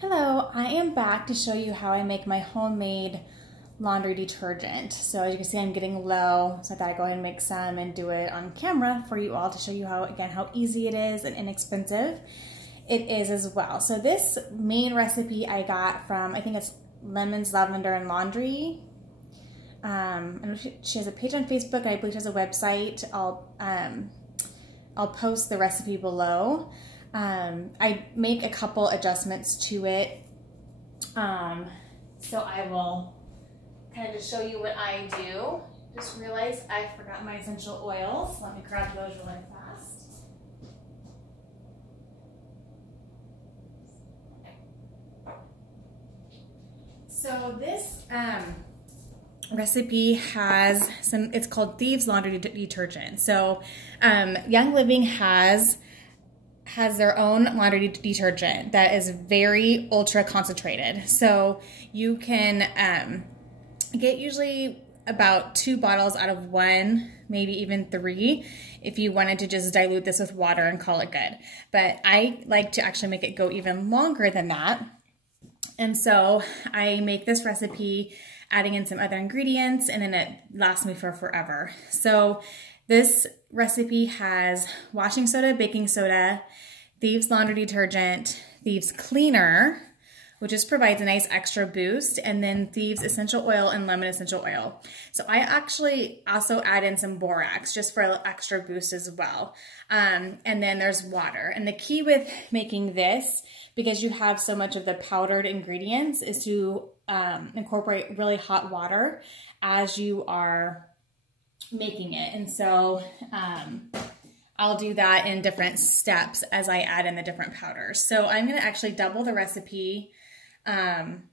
Hello, I am back to show you how I make my homemade laundry detergent. So as you can see, I'm getting low, so I thought I'd go ahead and make some and do it on camera for you all to show you how easy it is and inexpensive it is as well. So this main recipe I got from, I think it's Lemons, Lavender, and Laundry. And she has a page on Facebook, and I believe she has a website. I'll post the recipe below. I make a couple adjustments to it. So I will kind of just show you what I do. Just realized I forgot my essential oils. Let me grab those really fast. So this recipe has some, it's called Thieves Laundry Detergent. So Young Living has their own laundry detergent that is very ultra concentrated. So you can get usually about 2 bottles out of 1, maybe even 3, if you wanted to just dilute this with water and call it good. But I like to actually make it go even longer than that. And so I make this recipe adding in some other ingredients, and then it lasts me for forever. So this recipe has washing soda, baking soda, Thieves Laundry Detergent, Thieves Cleaner, which just provides a nice extra boost, and then Thieves Essential Oil and Lemon Essential Oil. So I actually also add in some Borax just for an extra boost as well. And then there's water. And the key with making this, because you have so much of the powdered ingredients, is to incorporate really hot water as you are making it. And so I'll do that in different steps as I add in the different powders. So I'm going to actually double the recipe. And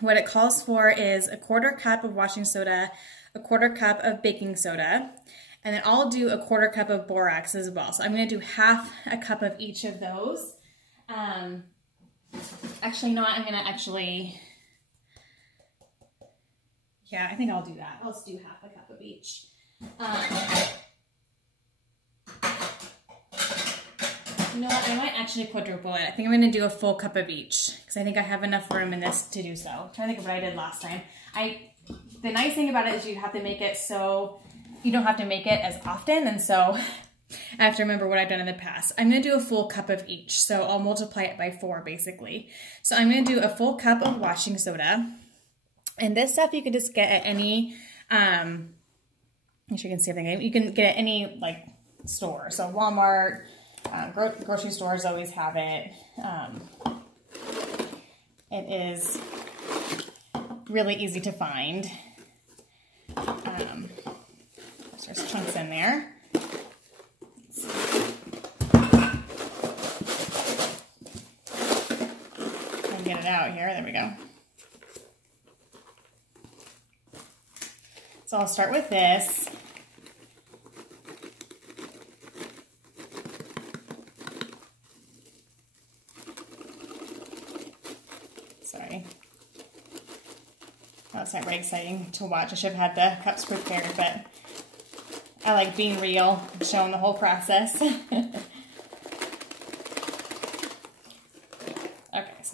what it calls for is a 1/4 cup of washing soda, a 1/4 cup of baking soda, and then I'll do a 1/4 cup of Borax as well. So I'm going to do half a cup of each of those. Actually, no, I'm going to actually, yeah, I think I'll do that. Let's do half a cup of each. You know what, I might actually quadruple it. I think I'm going to do a full cup of each because I think I have enough room in this to do so. I'm trying to think of what I did last time. The nice thing about it is you have to make it so you don't have to make it as often, and so I have to remember what I've done in the past. I'm going to do a full cup of each, so I'll multiply it by 4 basically. So I'm going to do a full cup of washing soda, and this stuff you can just get at any, I'm sure you can see everything. You can get at any like store, so Walmart, grocery stores always have it. It is really easy to find. There's chunks in there. Get it out here. There we go. So I'll start with this. Sorry. That's not very exciting to watch. I should have had the cups prepared, but I like being real and showing the whole process. I'm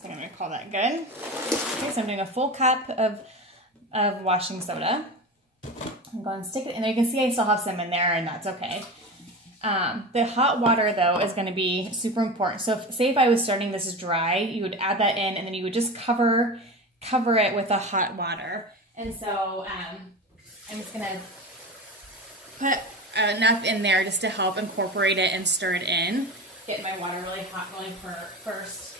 going to call that good. Okay, so I'm doing a full cup of washing soda. I'm going to stick it in there. You can see I still have some in there, and that's okay. The hot water, though, is going to be super important. So say if I was starting this dry, you would add that in, and then you would just cover it with the hot water. And so I'm just going to put enough in there just to help incorporate it and stir it in. Get my water really hot really first.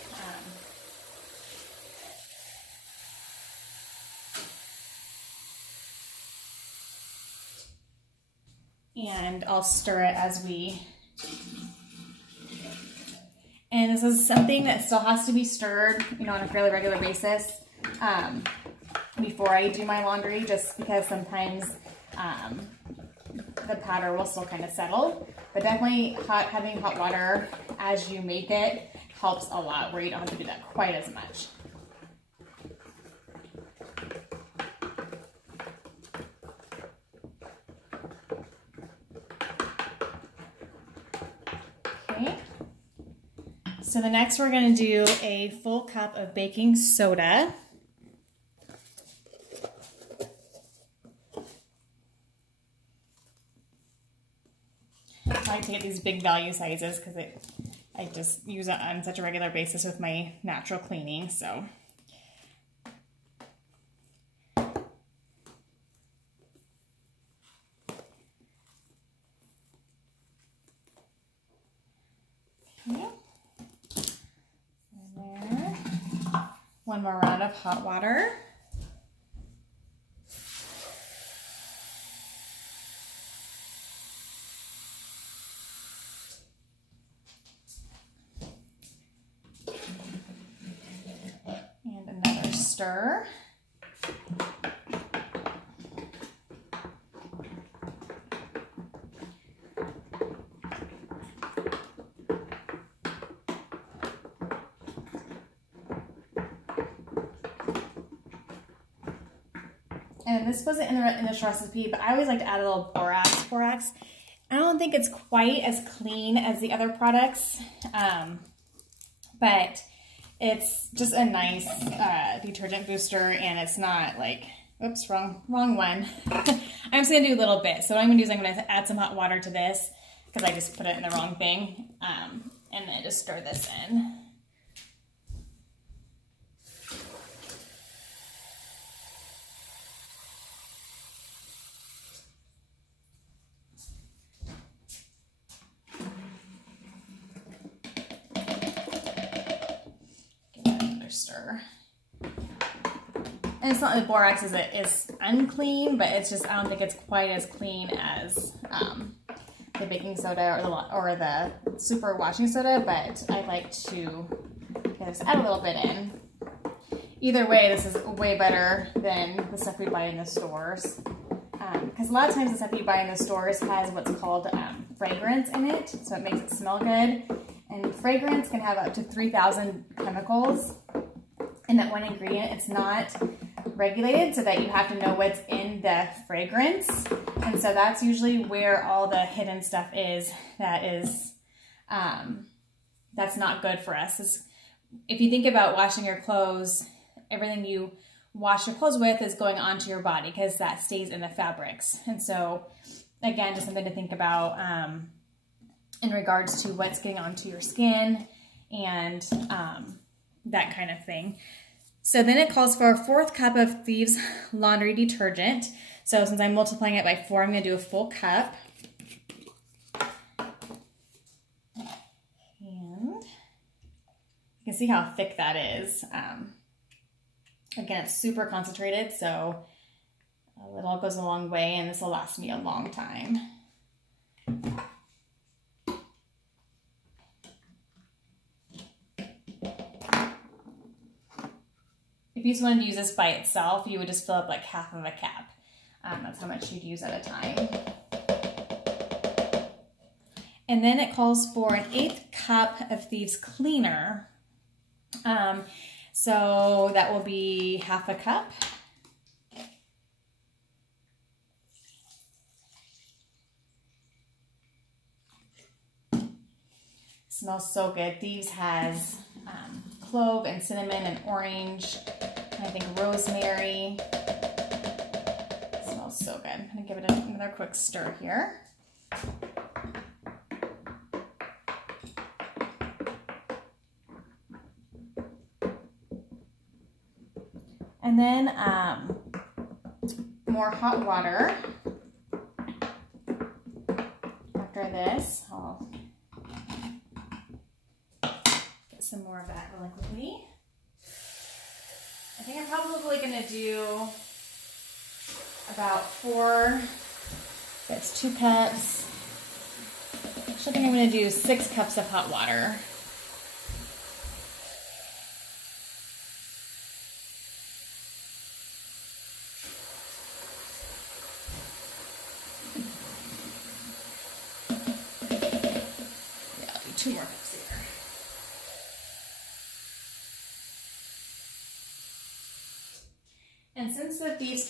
And I'll stir it as we, and this is something that still has to be stirred, you know, on a fairly regular basis before I do my laundry, just because sometimes the powder will still kind of settle. But definitely having hot water as you make it helps a lot, where you don't have to do that quite as much. So the next we're going to do a full cup of baking soda. I like to get these big value sizes because I just use it on such a regular basis with my natural cleaning. So okay. And there. One more round of hot water. Stir. And this wasn't in this recipe, but I always like to add a little borax. Borax, I don't think it's quite as clean as the other products, but it's just a nice detergent booster, and it's not like, oops, wrong one. I'm just gonna do a little bit. So what I'm gonna do is I'm gonna add some hot water to this because I just put it in the wrong thing, and then just stir this in. Stir. And it's not that borax is unclean, but it's just, I don't think it's quite as clean as the baking soda or the super washing soda, but I like to just add a little bit in. Either way, this is way better than the stuff we buy in the stores. Because a lot of times the stuff you buy in the stores has what's called fragrance in it, so it makes it smell good. And fragrance can have up to 3,000 chemicals in that one ingredient. It's not regulated so that you have to know what's in the fragrance. And so that's usually where all the hidden stuff is that is, that's not good for us. If you think about washing your clothes, everything you wash your clothes with is going onto your body because that stays in the fabrics. And so again, just something to think about in regards to what's getting onto your skin and that kind of thing. So then it calls for a 4th cup of Thieves laundry detergent. So since I'm multiplying it by 4, I'm going to do a full cup. And you can see how thick that is. Again, it's super concentrated, so a little goes a long way, and this will last me a long time. If you just wanted to use this by itself, you would just fill up like half of a cap. That's how much you'd use at a time. And then it calls for an 1/8 cup of Thieves Cleaner. So that will be half a cup. Smells so good. Thieves has clove and cinnamon and orange, and I think rosemary. It smells so good. I'm gonna give it another quick stir here. And then more hot water. After this, I'll get some more of that really quickly. I think I'm probably going to do about 4, that's 2 cups. Actually, I think I'm going to do 6 cups of hot water. Yeah, I'll do 2 more cups here. And since the Thieves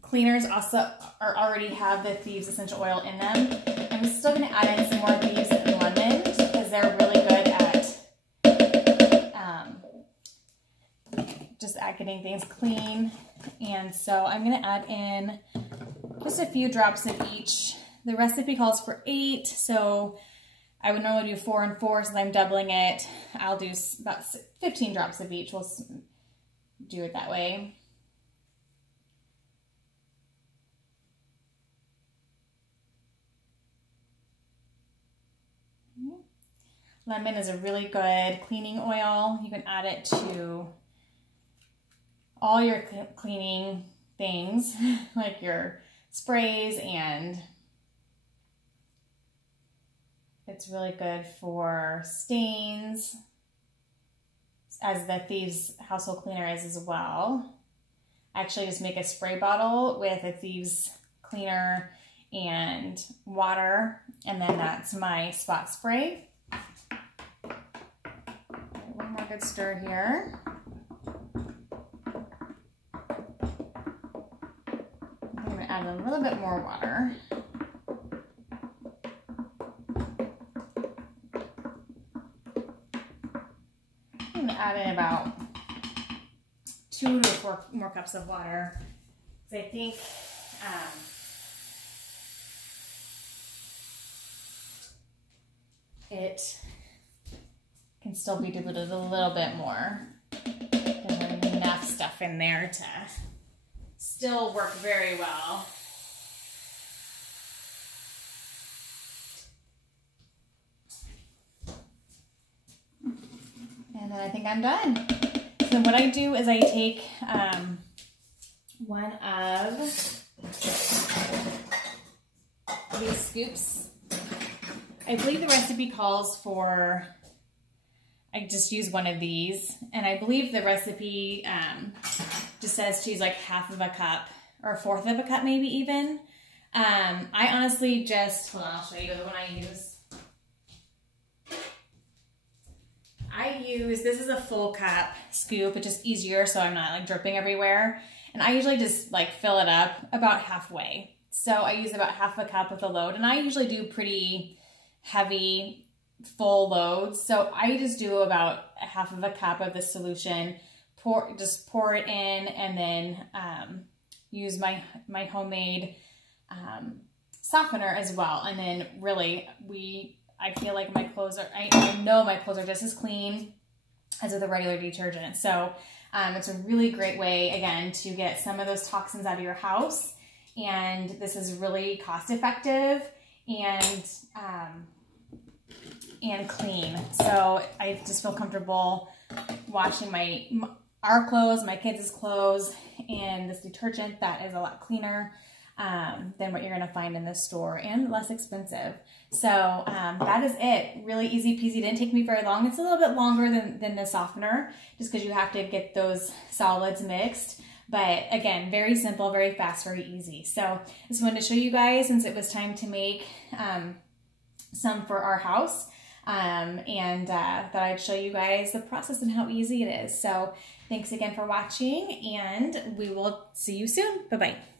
cleaners also already have the Thieves essential oil in them, I'm still going to add in some more Thieves and lemon because they're really good at just at getting things clean. And so I'm gonna add in just a few drops of each. The recipe calls for 8, so I would normally do 4 and 4. Since I'm doubling it, I'll do about 15 drops of each. We'll do it that way. Lemon is a really good cleaning oil. You can add it to all your cleaning things, like your sprays, and it's really good for stains, as the Thieves household cleaner is as well. I actually just make a spray bottle with a Thieves cleaner and water, and then that's my spot spray. One more good stir here. I'm going to add a little bit more water. I'm going to add in about 2 to 4 more cups of water, because I think it can still be diluted a little bit more. There's enough stuff in there to still work very well. And then I think I'm done. So what I do is I take one of these scoops. I believe the recipe calls for, I just use one of these, and I believe the recipe just says to use like half of a cup or 1/4 of a cup, maybe even. I honestly just, hold on, I'll show you the one I use. This is a full cup scoop. It's just easier so I'm not like dripping everywhere. And I usually just like fill it up about halfway. So I use about half a cup with a load, and I usually do pretty heavy full loads. So I just do about half of a cup of this solution, just pour it in, and then use my homemade softener as well. And then really I feel like my clothes are, I know my clothes are just as clean as with a regular detergent. So it's a really great way, again, to get some of those toxins out of your house. And this is really cost effective and clean. So I just feel comfortable washing our clothes, my kids' clothes, and this detergent that is a lot cleaner than what you're gonna find in the store, and less expensive. So that is it. Really easy peasy. Didn't take me very long. It's a little bit longer than the softener, just because you have to get those solids mixed. But again, very simple, very fast, very easy. So I just wanted to show you guys, since it was time to make some for our house, and thought I'd show you guys the process and how easy it is. So thanks again for watching, and we will see you soon. Bye-bye.